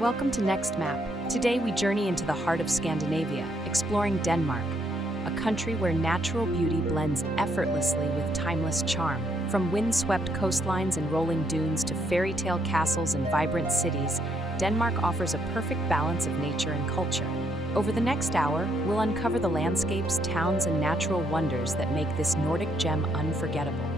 Welcome to Next Map. Today we journey into the heart of Scandinavia, exploring Denmark, a country where natural beauty blends effortlessly with timeless charm. From wind-swept coastlines and rolling dunes to fairy tale castles and vibrant cities, Denmark offers a perfect balance of nature and culture. Over the next hour, we'll uncover the landscapes, towns, and natural wonders that make this Nordic gem unforgettable.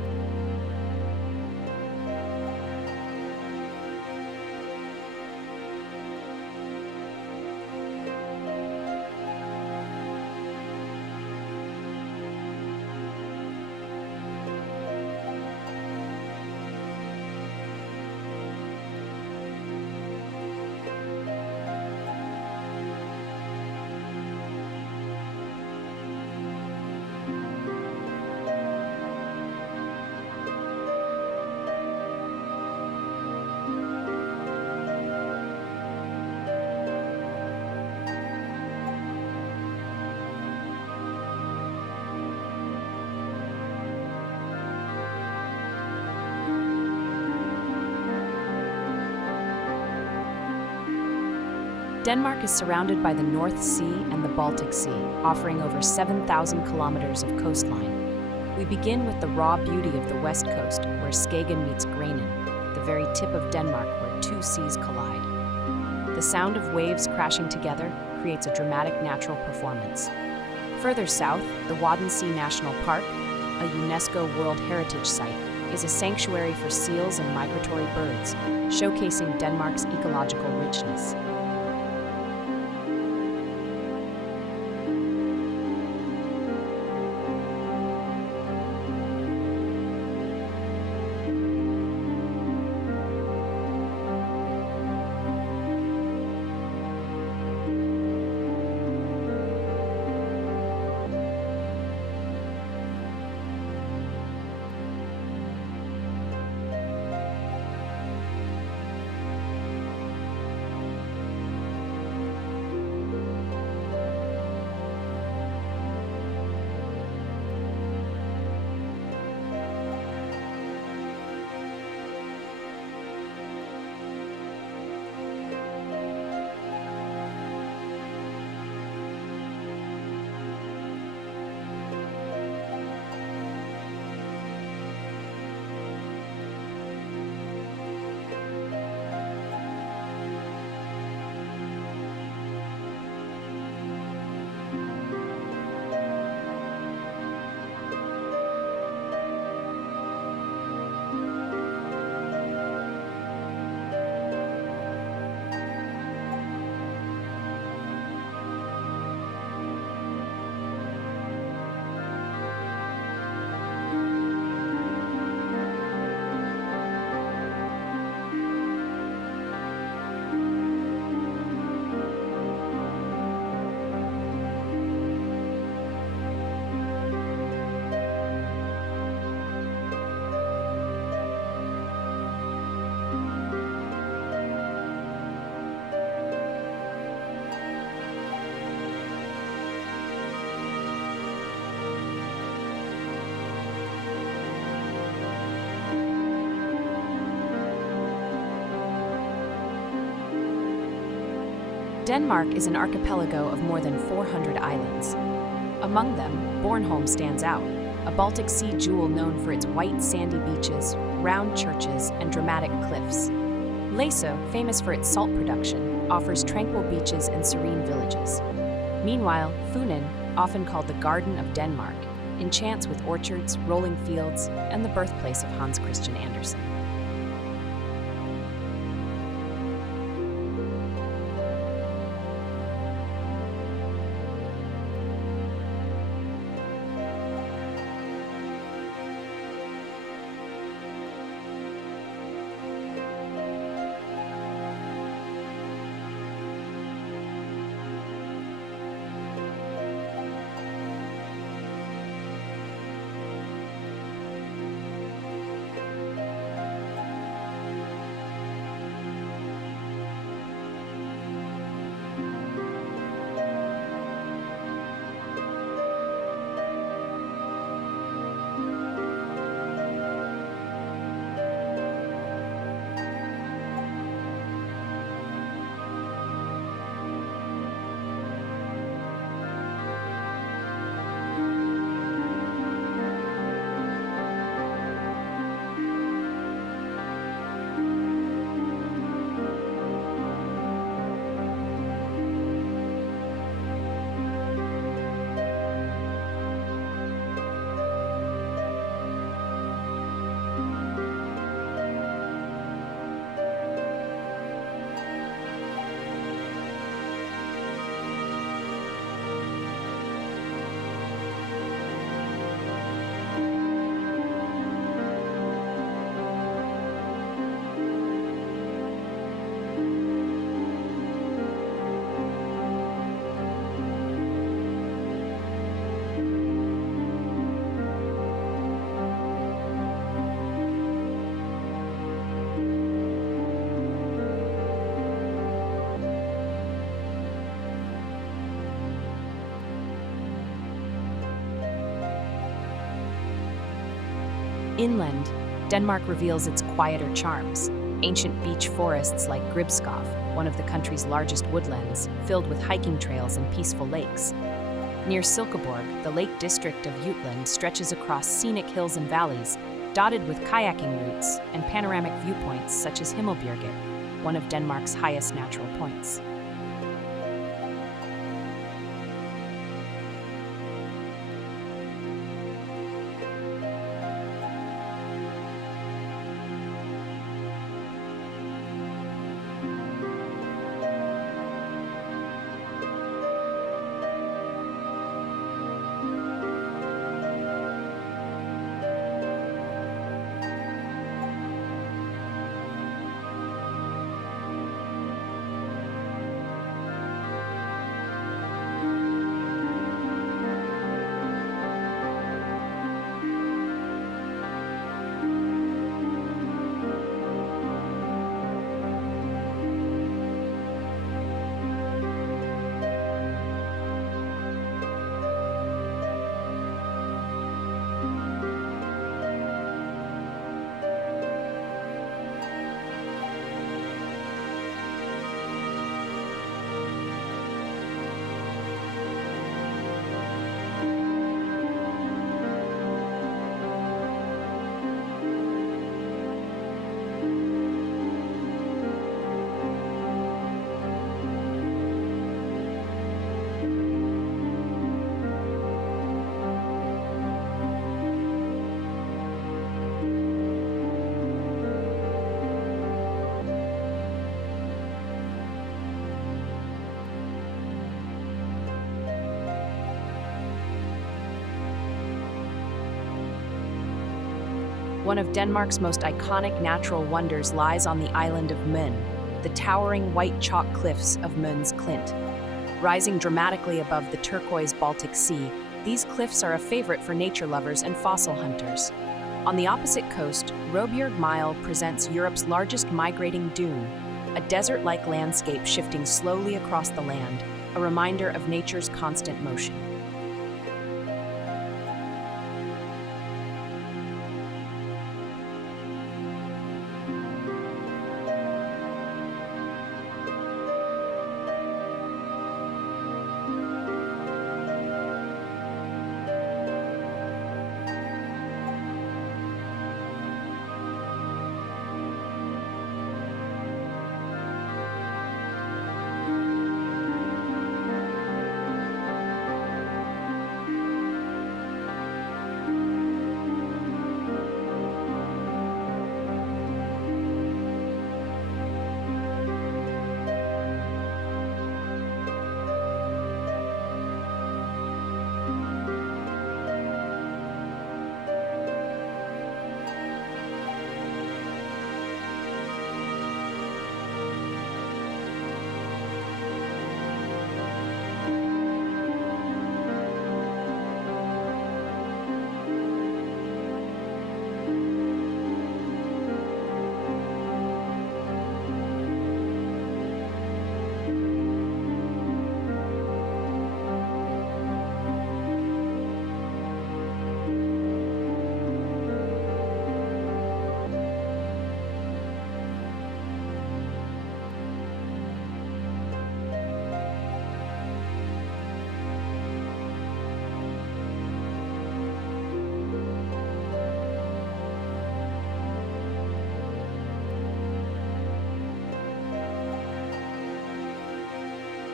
Denmark is surrounded by the North Sea and the Baltic Sea, offering over 7,000 kilometers of coastline. We begin with the raw beauty of the west coast, where Skagen meets Grenen, the very tip of Denmark where two seas collide. The sound of waves crashing together creates a dramatic natural performance. Further south, the Wadensee National Park, a UNESCO World Heritage Site, is a sanctuary for seals and migratory birds, showcasing Denmark's ecological richness. Denmark is an archipelago of more than 400 islands. Among them, Bornholm stands out, a Baltic Sea jewel known for its white sandy beaches, round churches, and dramatic cliffs. Læsø, famous for its salt production, offers tranquil beaches and serene villages. Meanwhile, Funen, often called the Garden of Denmark, enchants with orchards, rolling fields, and the birthplace of Hans Christian Andersen. Inland, Denmark reveals its quieter charms. Ancient beach forests like Gribskov, one of the country's largest woodlands, filled with hiking trails and peaceful lakes. Near Silkeborg, the Lake District of Jutland stretches across scenic hills and valleys, dotted with kayaking routes and panoramic viewpoints such as Himmelbjerget, one of Denmark's highest natural points. One of Denmark's most iconic natural wonders lies on the island of Møn, the towering white chalk cliffs of Møn's Klint. Rising dramatically above the turquoise Baltic Sea, these cliffs are a favorite for nature lovers and fossil hunters. On the opposite coast, Råbjerg Mile presents Europe's largest migrating dune, a desert-like landscape shifting slowly across the land, a reminder of nature's constant motion.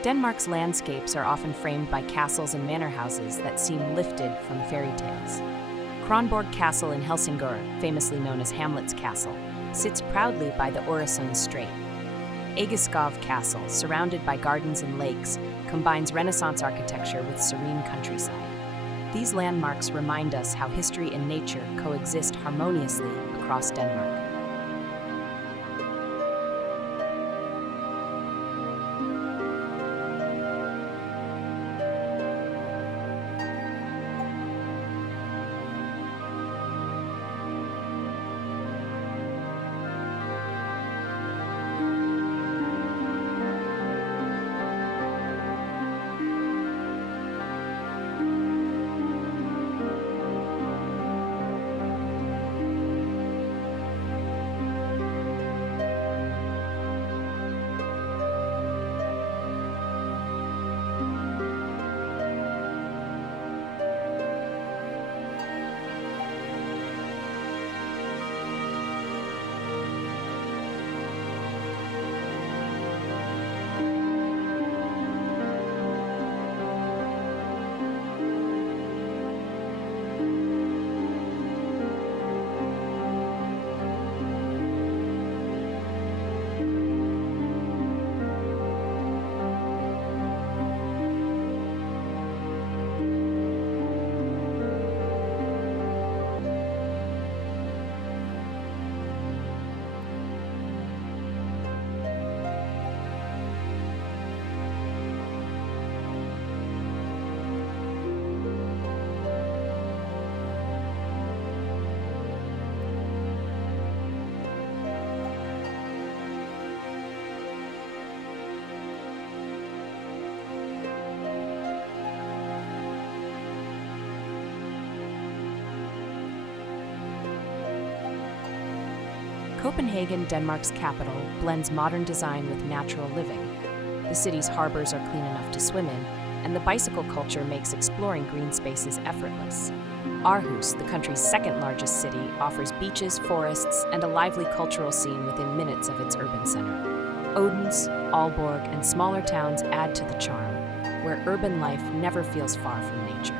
Denmark's landscapes are often framed by castles and manor houses that seem lifted from fairy tales. Kronborg Castle in Helsingør, famously known as Hamlet's Castle, sits proudly by the Øresund Strait. Egeskov Castle, surrounded by gardens and lakes, combines Renaissance architecture with serene countryside. These landmarks remind us how history and nature coexist harmoniously across Denmark. Copenhagen, Denmark's capital, blends modern design with natural living. The city's harbors are clean enough to swim in, and the bicycle culture makes exploring green spaces effortless. Aarhus, the country's second-largest city, offers beaches, forests, and a lively cultural scene within minutes of its urban center. Odense, Aalborg, and smaller towns add to the charm, where urban life never feels far from nature.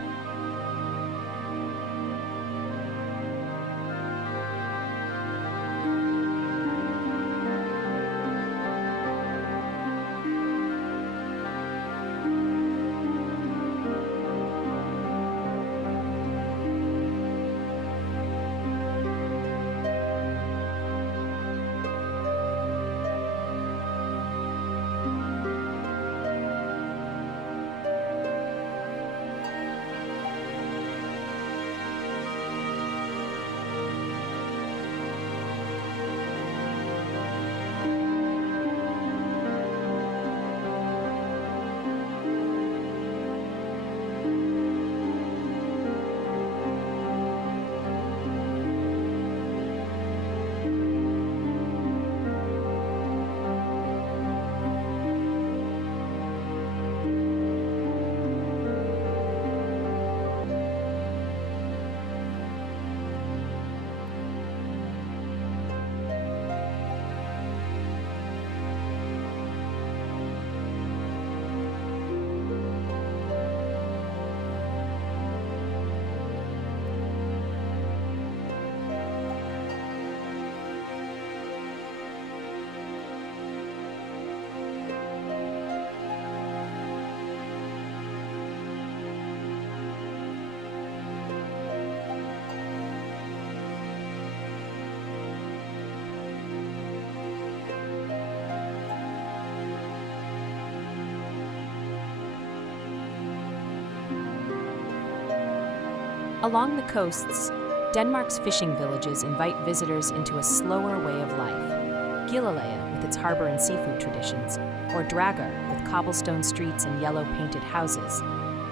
Along the coasts, Denmark's fishing villages invite visitors into a slower way of life. Gilleleje, with its harbor and seafood traditions, or Drager, with cobblestone streets and yellow-painted houses,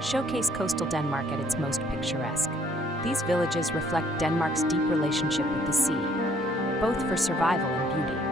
showcase coastal Denmark at its most picturesque. These villages reflect Denmark's deep relationship with the sea, both for survival and beauty.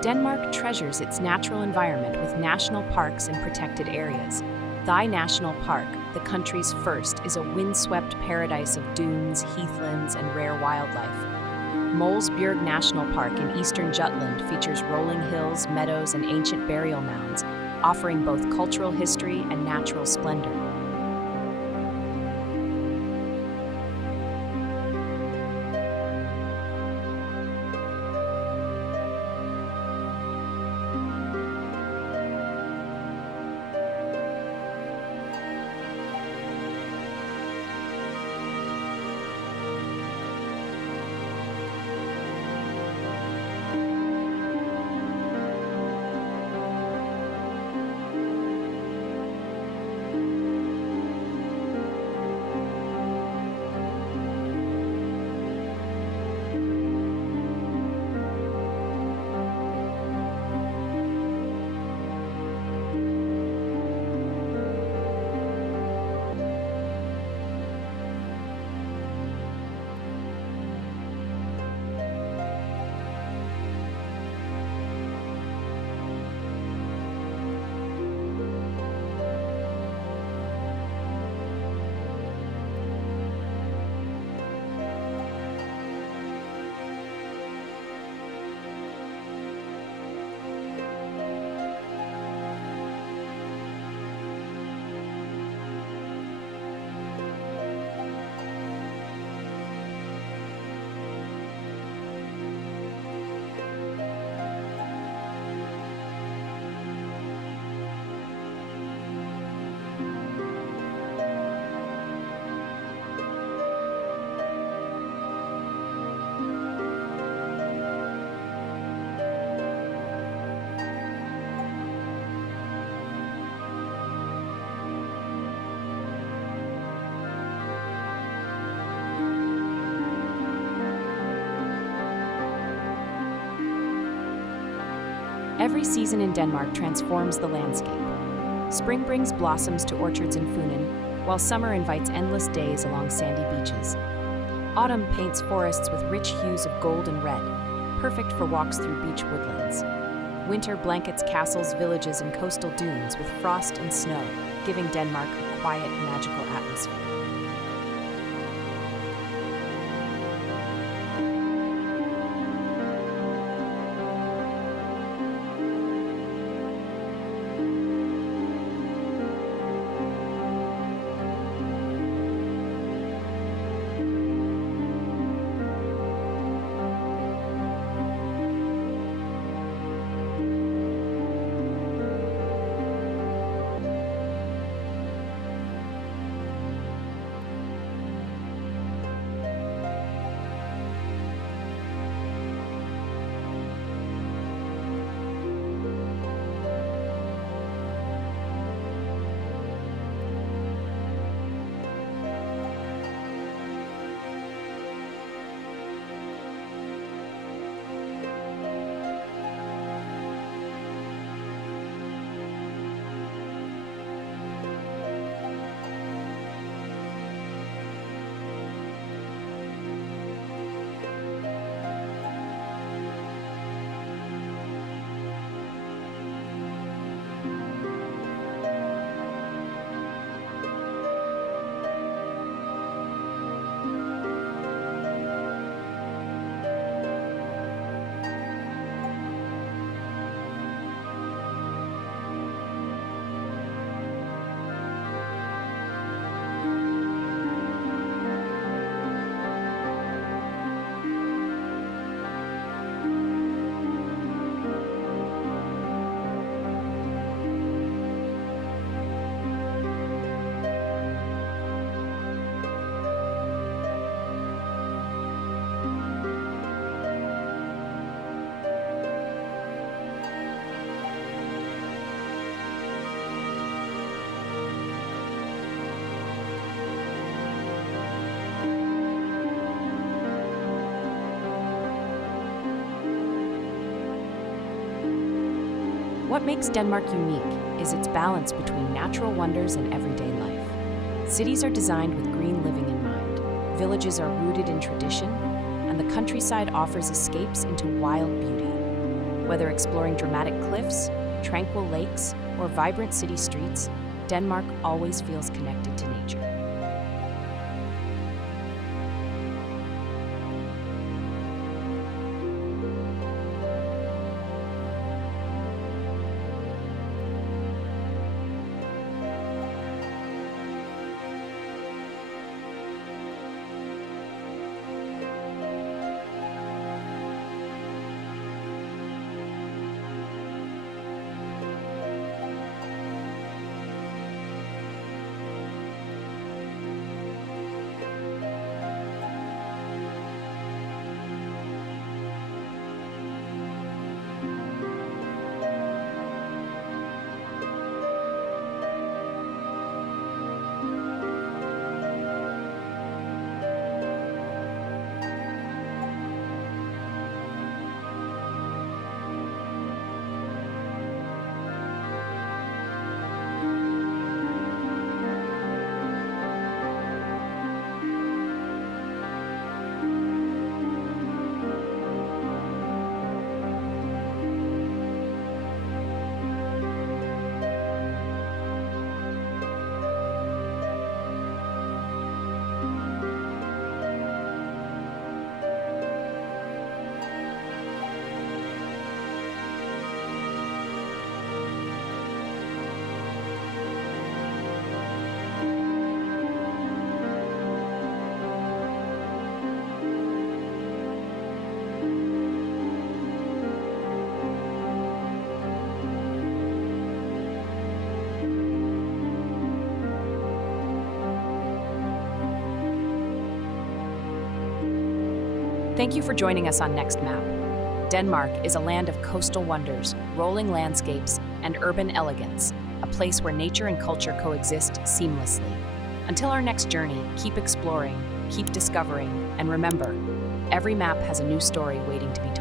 Denmark treasures its natural environment with national parks and protected areas. Thy National Park, the country's first, is a windswept paradise of dunes, heathlands, and rare wildlife. Molesbjerg National Park in eastern Jutland features rolling hills, meadows, and ancient burial mounds, offering both cultural history and natural splendor. Every season in Denmark transforms the landscape. Spring brings blossoms to orchards in Funen, while summer invites endless days along sandy beaches. Autumn paints forests with rich hues of gold and red, perfect for walks through beach woodlands. Winter blankets castles, villages, and coastal dunes with frost and snow, giving Denmark a quiet, magical atmosphere. What makes Denmark unique is its balance between natural wonders and everyday life. Cities are designed with green living in mind, villages are rooted in tradition, and the countryside offers escapes into wild beauty. Whether exploring dramatic cliffs, tranquil lakes, or vibrant city streets, Denmark always feels connected to nature. Thank you for joining us on Next Map. Denmark is a land of coastal wonders, rolling landscapes, and urban elegance, a place where nature and culture coexist seamlessly. Until our next journey, keep exploring, keep discovering, and remember, every map has a new story waiting to be told.